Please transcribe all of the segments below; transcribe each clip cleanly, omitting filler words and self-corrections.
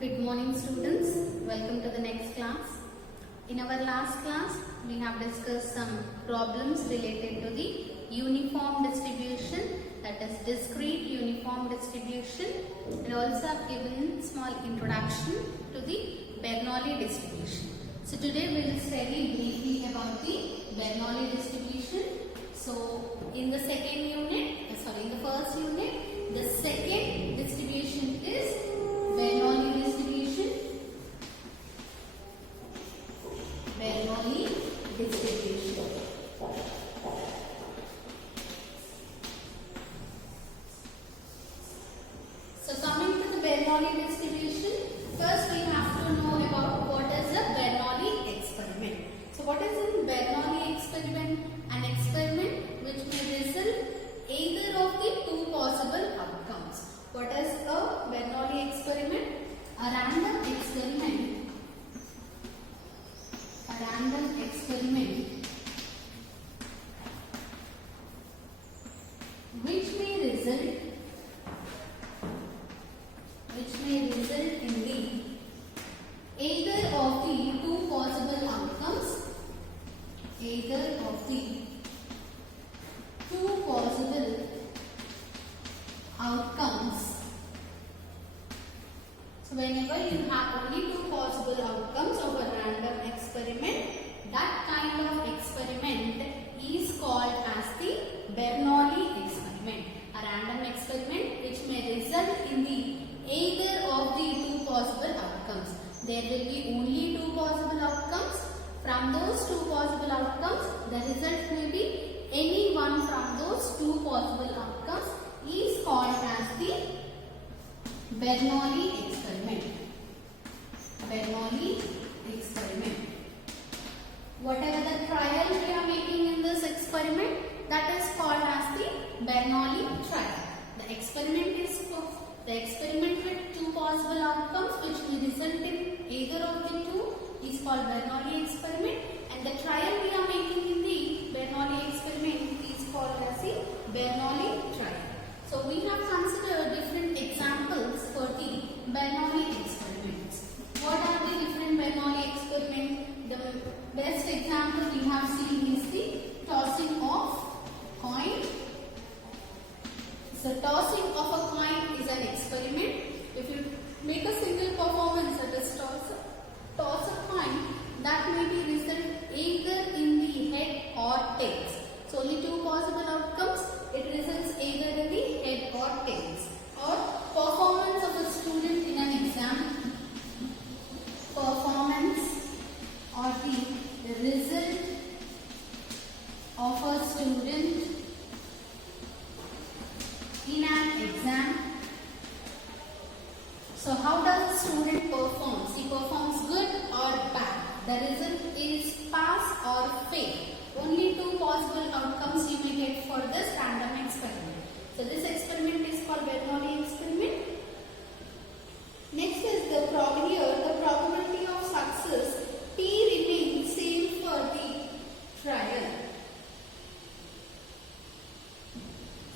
Good morning students, welcome to the next class. In our last class, we have discussed some problems related to the uniform distribution, that is discrete uniform distribution, and also have given small introduction to the Bernoulli distribution. So today we will study briefly about the Bernoulli distribution. So in the first unit, the second distribution is Bernoulli distribution. Bernoulli distribution. So coming to the Bernoulli distribution, first we have to know about what is a Bernoulli experiment. So what is a Bernoulli experiment? An experiment which may result either of the two possible outcomes. What is a Bernoulli experiment? A random experiment. A random experiment which may result in the either of the two possible outcomes. Either of the two possible outcomes. So whenever you have only two possible outcomes of a random experiment, that kind of experiment is called as the Bernoulli experiment. A random experiment which may result in the either of the two possible outcomes. There will be only two possible outcomes. From those two possible outcomes, the result may be any one from those two possible outcomes is called as the Bernoulli experiment. Bernoulli experiment. Whatever the trial we are making in this experiment, that is called as the Bernoulli trial. The experiment with two possible outcomes which will result in either of the two is called Bernoulli experiment, and the trial we are making in the Bernoulli experiment is called as the Bernoulli trial. So we have considered different examples for the Bernoulli experiments. What are the different Bernoulli experiments? The best example we have seen is the tossing of coin. So tossing of a coin is an experiment. If you make a single performance, that is toss a coin, that may be result either in the head or tails. So only two possible outcomes. It results either in the head or tails. Or performance of a student in an exam. Performance or the result of a student in an exam. So how does the student perform? He performs good or bad. The result is pass or fail. Only two possible outcomes you may get for this random experiment. So this experiment is called Bernoulli experiment. Next is the probability of success P remains same for the trial.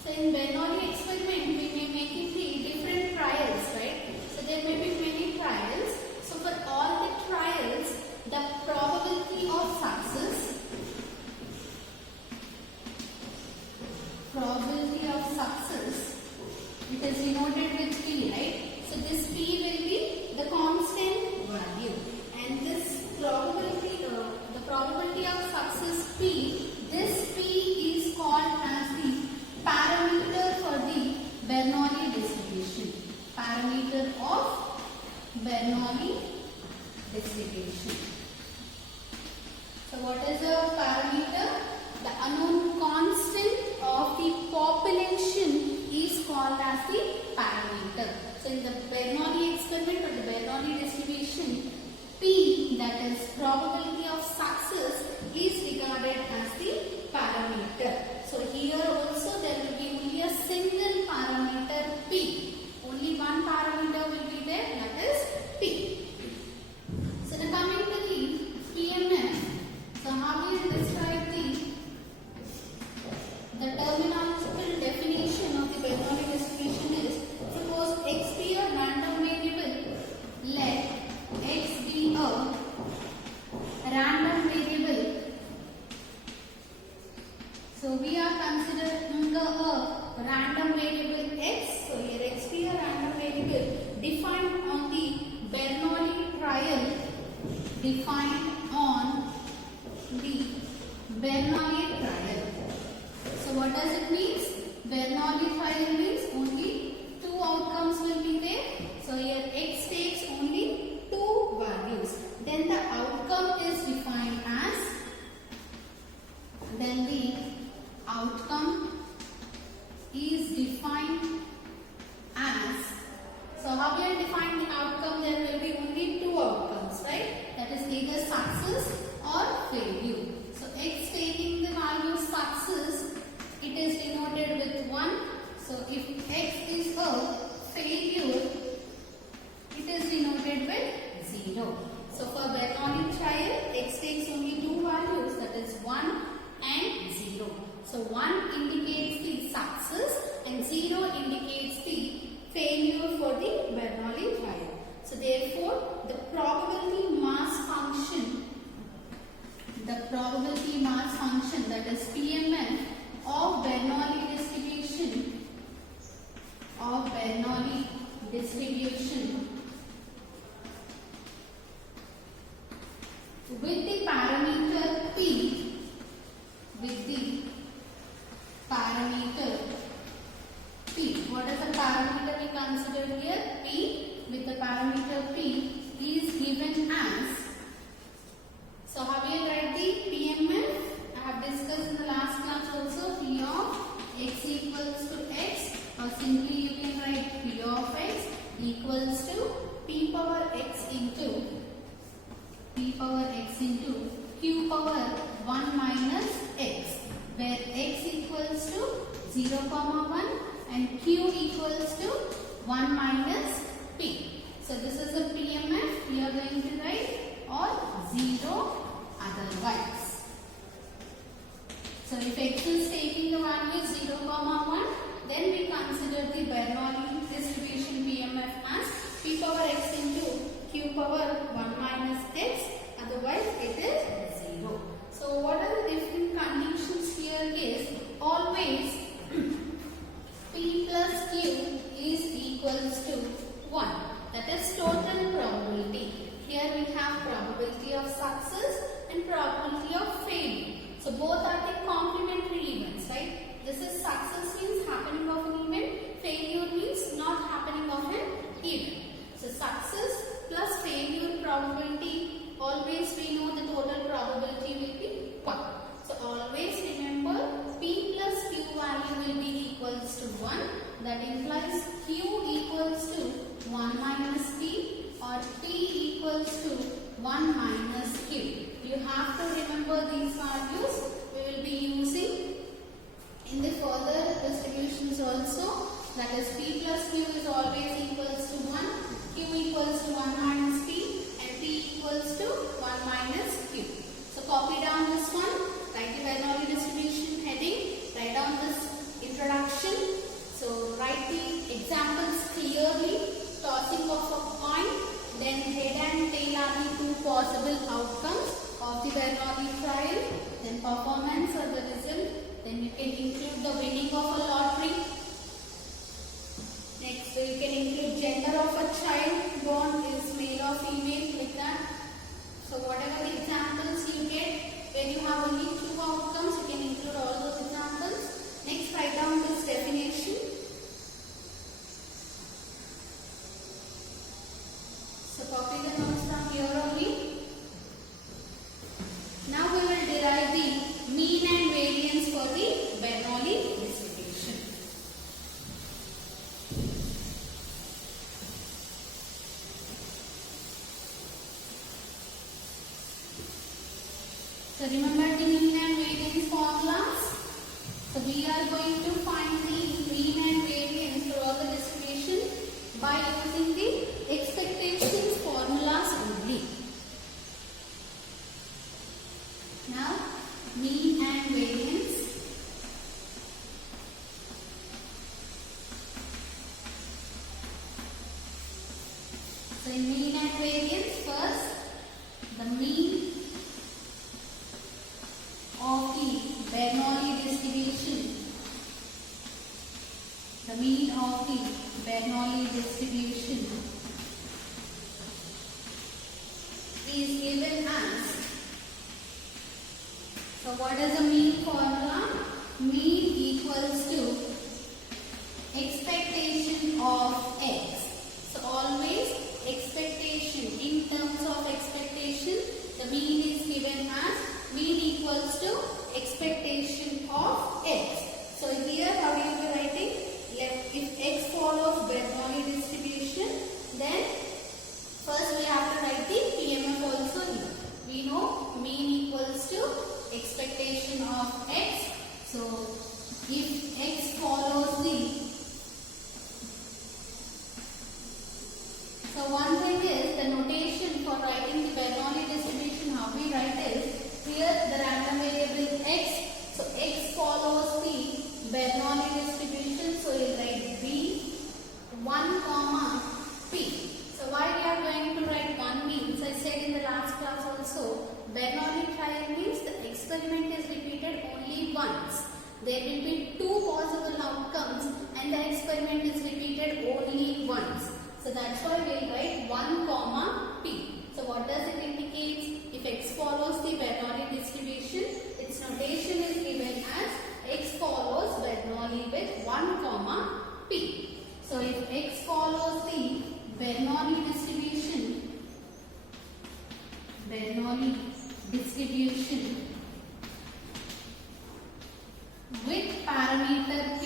So in Bernoulli experiment we may make the different trials, right? So there may be many trials. So for all the trials, the probability of success it is denoted with P, right? So this P will be the constant value, and this probability, the probability of success P, this P is called as the parameter for the Bernoulli distribution. Parameter of Bernoulli distribution. So what is a parameter? The unknown constant of the population is called as the parameter. So in the Bernoulli experiment or the Bernoulli distribution, P, that is probability of success, is regarded as the parameter. So here also there will be only a single parameter P. Only one parameter will be there, that is P. So now coming to the PMF. So how we describe the terminological definition of the Bernoulli distribution is, suppose x be a random variable, let defined on the Bernoulli trial. So what does it mean? Bernoulli trial means only two outcomes will be there. So here x takes only two values. Then the outcome is defined as, then the outcome is defined as, so how we are defining the outcome? There will be only two outcomes, right? That is either success or failure. So x taking the value success, it is denoted with 1. So if x is a failure, it is denoted with 0. So for Bernoulli trial, x takes only two values, that is 1 and 0. So 1 indicates the success and 0 indicates the failure for the Bernoulli trial. So therefore, the probability mass function that is PMF of Bernoulli distribution with the parameter P, what is the parameter we consider here? P, with the parameter P is given as, so how we write the PMF? I have discussed in the last class also, P of x equals to x, or simply you can write P of x equals to P power x into Q power 1 minus x, where x equals to 0, 1 and Q equals to 1 minus P. So this is a PMF we are going to write, or 0 otherwise. So if x is taking the value 0, 1, then we consider the Bernoulli distribution PMF as P power x into Q power 1 minus x, otherwise it is 0. So what are the different conditions here is, always P plus Q is equals to 1. That is total probability. Here we have probability of success and probability of failure. So both are the complementary events, right? This is success means happening of an event, failure means not happening of an event. So success plus failure probability, always we know the total probability will be 1. So always remember P plus Q value will be equals to 1. That implies Q equals to 1 minus P, or P equals to 1 minus Q. You have to remember these values. We will be using in the further distributions also. That is P plus Q is always equals to 1, Q equals to 1 minus P, and P equals to 1 minus Q. So copy down this one, write the Bernoulli distribution heading, write down this introduction. So write the examples clearly, tossing of a coin, then head and tail are the two possible outcomes of the Bernoulli trial, then performance or the result, then you can include the winning of a lottery. Next, you can include gender of a child born is male or female, like that. So whatever the examples you get, when you have only two outcomes, you can include all those examples. Next, write down this definition. So copy the notes from here only. Now we will derive the mean and variance for the Bernoulli distribution. So remember the mean and variance formulas. So we are going to find the mean and variance for all the distribution by using the expectations formulas only. Now, mean and variance. So in mean and variance, first the mean of the Bernoulli distribution. The mean of the Bernoulli distribution is given we know mean equals to expectation of x. So if x follows the, so one thing is the notation for writing the Bernoulli distribution, how we write is, here the random variable x, so x follows the Bernoulli distribution, so you write b 1 comma p. So why we are going to write 1 means, I said in the last class also, Bernoulli trial means the experiment is repeated only once. There will be two possible outcomes and the experiment is repeated only once. So that's why we will write 1 comma p. So what does it indicate? If x follows the Bernoulli distribution, its notation is given as x follows Bernoulli with 1 comma p. So if x follows the Bernoulli distribution with parameter p.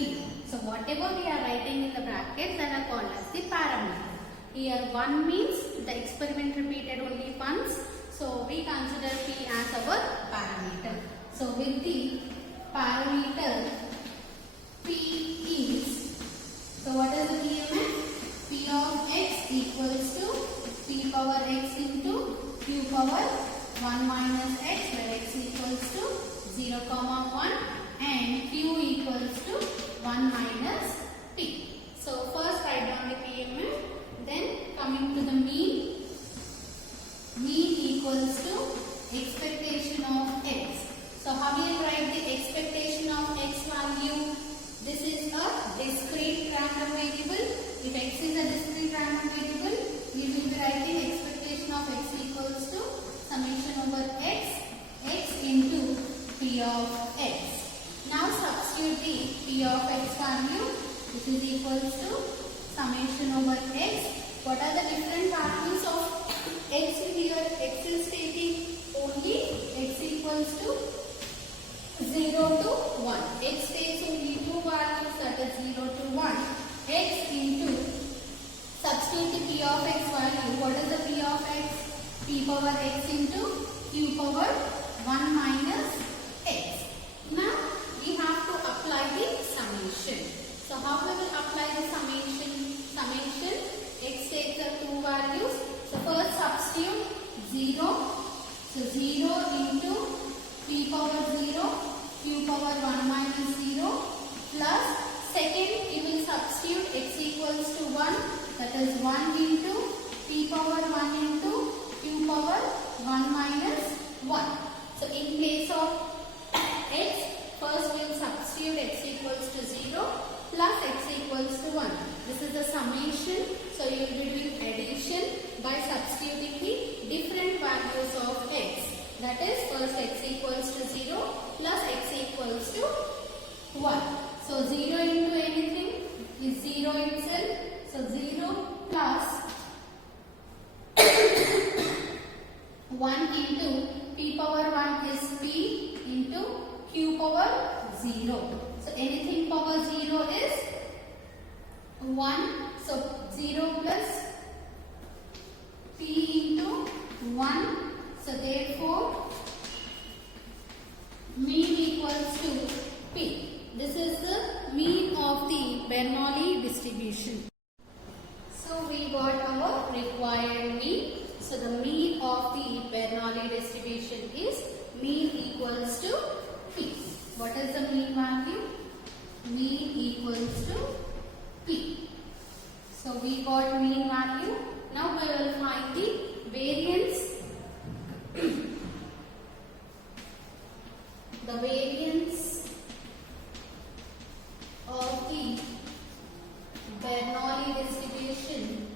So whatever we are writing in the brackets that are called as the parameter. Here 1 means the experiment repeated only once. So we consider p as our parameter. So with the parameter p is, so what is the PMF? P of x equals to p power x into q power 1 minus x, where x equals to 0 comma 1 and q equals to 1 minus p. So first write down the PMF, then coming to the mean equals to expectation of x. So how do you write the expectation of x value? This is a discrete random variable. If x is a discrete random variable, we will be writing expectation of x equals to summation over x into p of x. Now substitute the p of x value, which is equals to summation over x. What are the different values of x here? X is taking only x equals to 0 to 1. X takes only two values, that is 0 to 1. X into, substitute the p of x value. What is the p of x? P power x into q power 1 minus x. Now we have to apply the summation. So how we will apply the summation? Summation, x takes the two values. So first substitute 0. So 0 into p power 0, q power 1 minus 0, plus second you will substitute x equals to 1, that is 1 into p power 1 into q power 1 minus 1. So in place of x, first we will substitute x equals to 0 plus x equals to 1. This is the summation. So you will be doing addition by substituting the different values of x. That is, first x equals to 0 plus x equals to 1. So 0 into anything is 0 itself. So 0 plus 1 into p power 1 is p into q power 0. So anything power 0 is 1. So 0 plus p into 1. So therefore mean equals to p. This is the mean of the Bernoulli distribution. So we got our required mean. So the mean of the Bernoulli distribution is mean equals to p. What is the mean value? Mean equals to p. So we got mean value. Now we will find the variance. The variance of the Bernoulli distribution.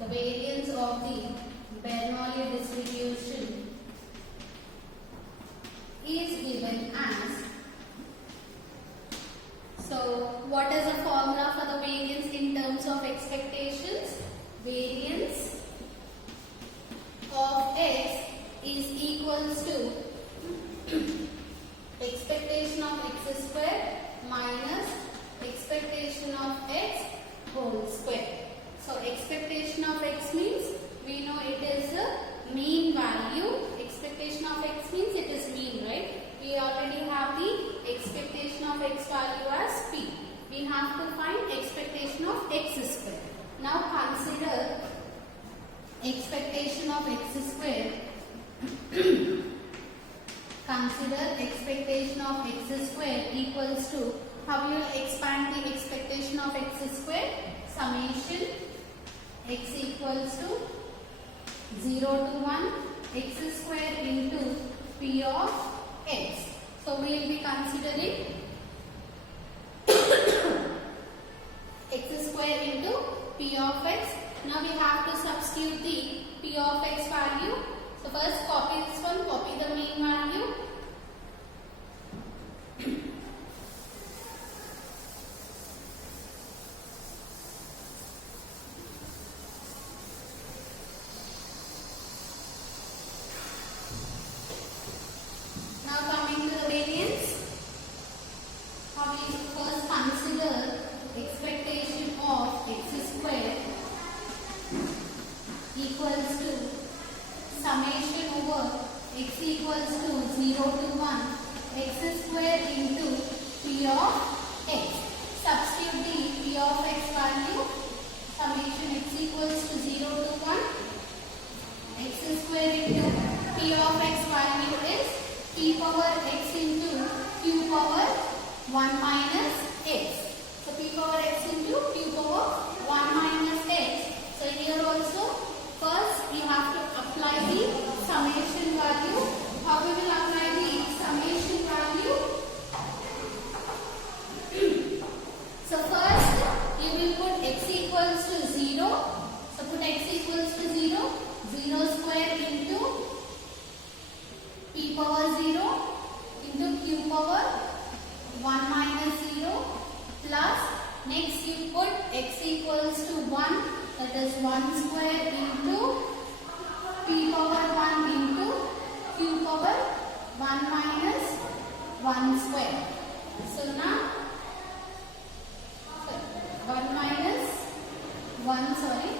The variance of the Bernoulli distribution is given as. So what is the formula for the variance in terms of expectations? Variance of x is equals to expectation of x square minus expectation of x whole square. So expectation of x means we know it is the mean value x value as p. We have to find expectation of x square. Now consider expectation of x square. Consider expectation of x square equals to, how you will expand the expectation of x square? Summation x equals to 0 to 1 x square into p of x. So we will be considering x square into p of x. Now we have to substitute the p of x value. So first copy this one, copy the main value. Now coming to the variance, how we first consider expectation of x square equals to summation over x equals to 0 to 1 x square into p of x. Substitute the p of x value. Summation x equals to 0 to 1 x square into p of x value is p power x into q power 1 minus x. So p power x into q power 1 minus x. So here also first we have to apply the summation value. How we will apply the summation value? So first you will put x equals to 0. So put x equals to 0. 0 square into p power 0 into q power 1 minus 0 plus, next you put x equals to 1, that is 1 square into p power 1 into q power 1 minus 1 square. So now 1 minus 1, sorry.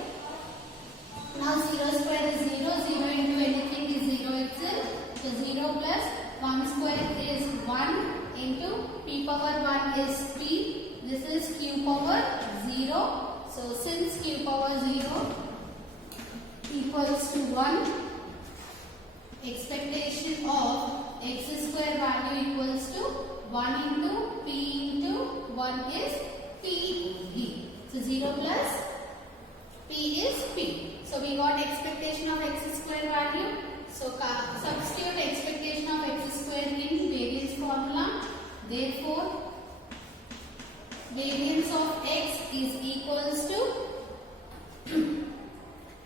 Now 0 square is 0, 0 into anything is 0 itself. So 0 plus 1 square is 1 into p power 1 is p. This is q power 0. So since q power 0 equals to 1, expectation of x square value equals to 1 into p into 1 is p. So 0 plus p is p. So we got expectation of x square value. So substitute expectation of x square in variance formula. Therefore, variance of x is equals to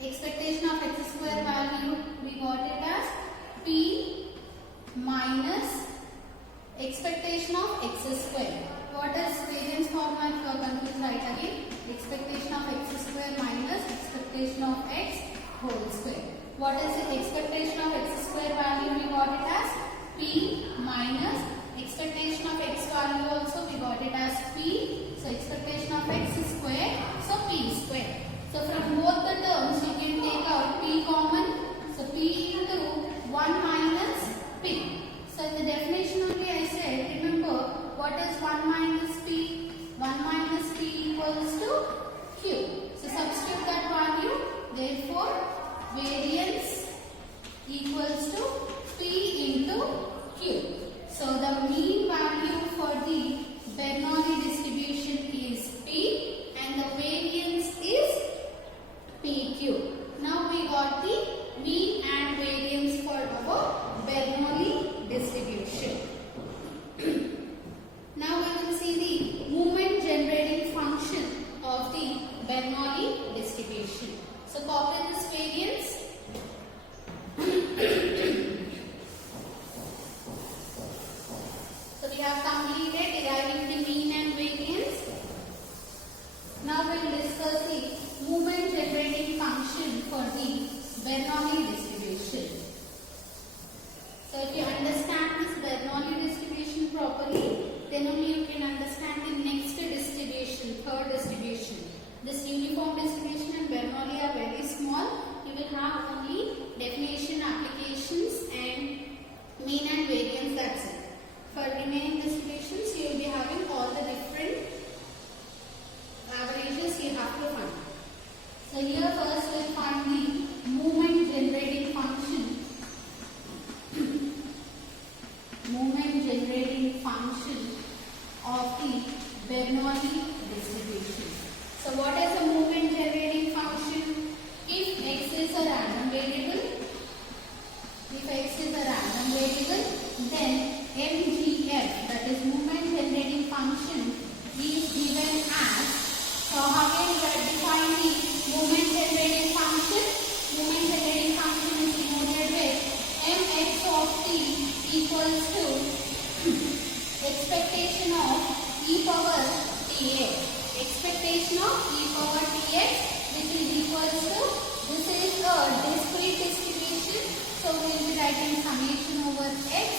expectation of x square value. We got it as p minus expectation of x square. What is variance formula? If you are confused, write again. Expectation of x square minus expectation of x whole square. What is the expectation of x square value? We got it as p minus expectation of x value also we got it as p. So expectation of x square, so p square. So from both the terms you can take out p common. So p into 1 minus p. So in the definition only I said, remember what is 1 minus p? 1 minus p equals to q. So substitute that value. Therefore variance equals to p into q. So the mean value for the Bernoulli distribution is p and the variance is pq. Now we got the mean and variance for our Bernoulli distribution. Now we will see the moment generating function of the Bernoulli distribution. So copy this variance. So we have completed deriving the mean and variance. Now we will discuss the moment generating function for the Bernoulli distribution. So if you understand this Bernoulli distribution properly, then only you can understand the next distribution, third distribution. This uniform distribution and Bernoulli are very small. You will have only definition, applications and mean and variance, that's it. For remaining distributions, you will be having all the different averages you have to find. So here first we'll find the movement generating function. Movement generating function of the Bernoulli distribution. So what is a movement generating function? If x is a random variable, then MGF, that is movement generating function, is given as, so how can we define the movement generating function? Movement generating function is denoted with mx of t equals to expectation of e power tx. Expectation of e power tx, which is equals to, this is a discrete distribution, so we will be writing summation over x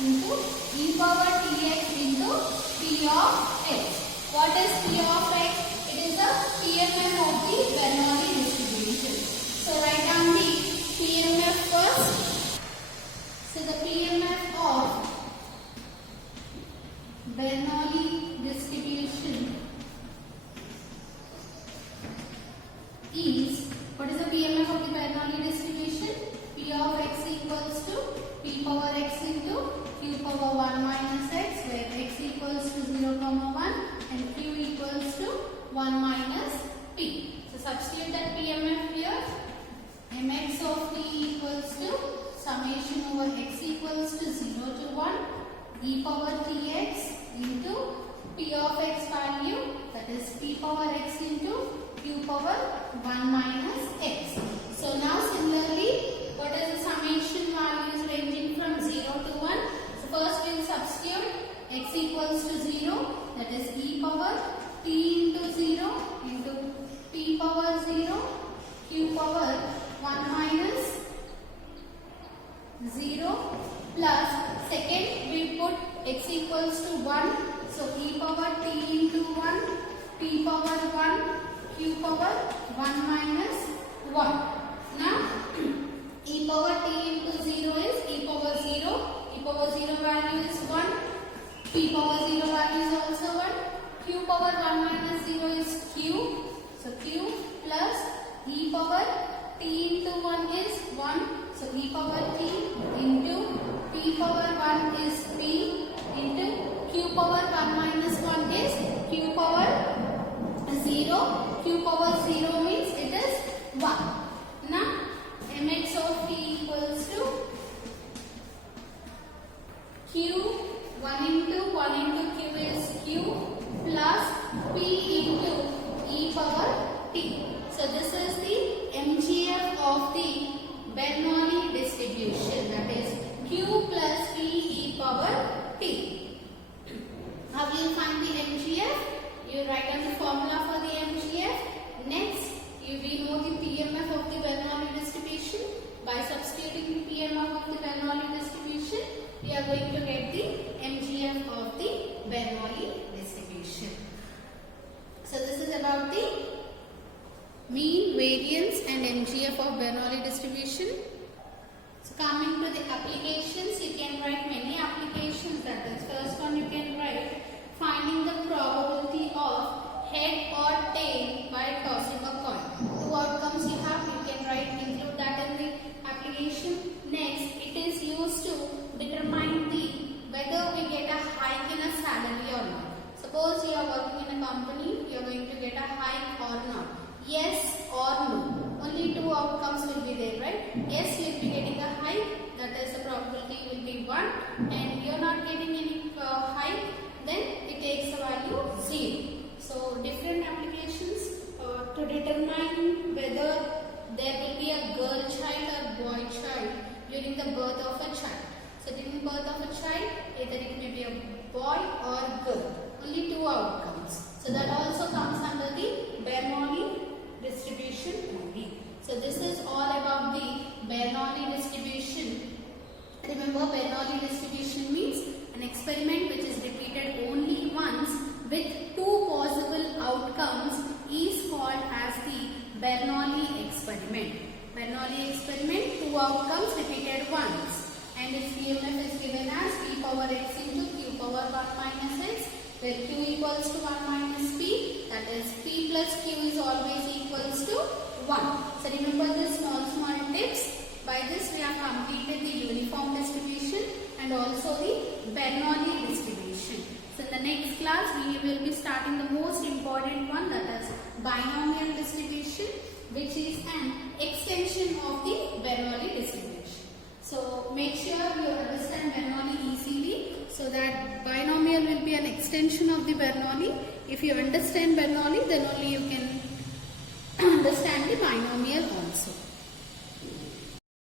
into e power tx into p of x. What is p of x? It is a PMF of the Bernoulli distribution. So write down the PMF first. So the PMF of Bernoulli distribution is, what is the PMF of the Bernoulli distribution? P of x equals to p power x into q power 1 minus x, where x equals to 0, 1 and q equals to 1 minus p. So substitute that PMF here. Mx of t equals to summation over x equals to 0 to 1 e power tx into p of x value, that is p power x into q power 1 minus x. So now similarly, what is the summation values ranging from 0 to 1? So first we will substitute x equals to 0, that is e power t into 0 into p power 0 q power 1 minus 0 plus, second we put x equals to 1, so e power t into 1 p power 1 q power 1 minus 1. Now e power t into 0 is e power 0 value is 1, p power 0 value is also 1, q power 1 minus 0 is q, so q plus e power t into 1 is 1, so e power t into p power 1 is p into q power 1 minus 1 is q power 0, q power 0 means it is 1. Now mx of t equals to q 1 into q is q plus p into e power t. So this is the MGF of the Bernoulli distribution, that is q plus p e power t. How will you find the MGF? You write down the formula for the MGF. Next, we know the PMF of the Bernoulli distribution. By substituting the PMF of the Bernoulli distribution, we are going to get the MGF of the Bernoulli distribution. So this is about the mean, variance and MGF of Bernoulli distribution. So coming to the applications, you can write many applications. That is, first one you can write finding the probability of head or tail by tossing a coin. Two outcomes you have, you can include that in the application. Next, it is used to determine whether we get a hike in a salary or not. Suppose you are working in a company, you are going to get a hike or not. Yes or no. Only two outcomes will be there, right? Yes, you will be getting a hike, that is the probability will be 1, and you are not getting any hike, then it takes the value 0. So different applications to determine whether there will be a girl child or boy child during the birth of a child. So during the birth of a child, either it may be a boy or girl. Only two outcomes. So that also comes under the Bernoulli distribution only. So this is all about the Bernoulli distribution. Remember, Bernoulli distribution means an experiment which is repeated only once with two possible outcomes is called as the Bernoulli experiment. Bernoulli experiment, two outcomes repeated once. and its PMF is given as p power x into q power 1 minus x, where q equals to 1 minus p, that is p plus q is always equals to 1. So remember this small tips. By this we have completed the uniform distribution and also the Bernoulli distribution. So in the next class we will be starting the most important one, that is binomial distribution, which is an extension of the Bernoulli distribution. So make sure you understand Bernoulli easily, so that binomial will be an extension of the Bernoulli. If you understand Bernoulli, then only you can understand the binomial also.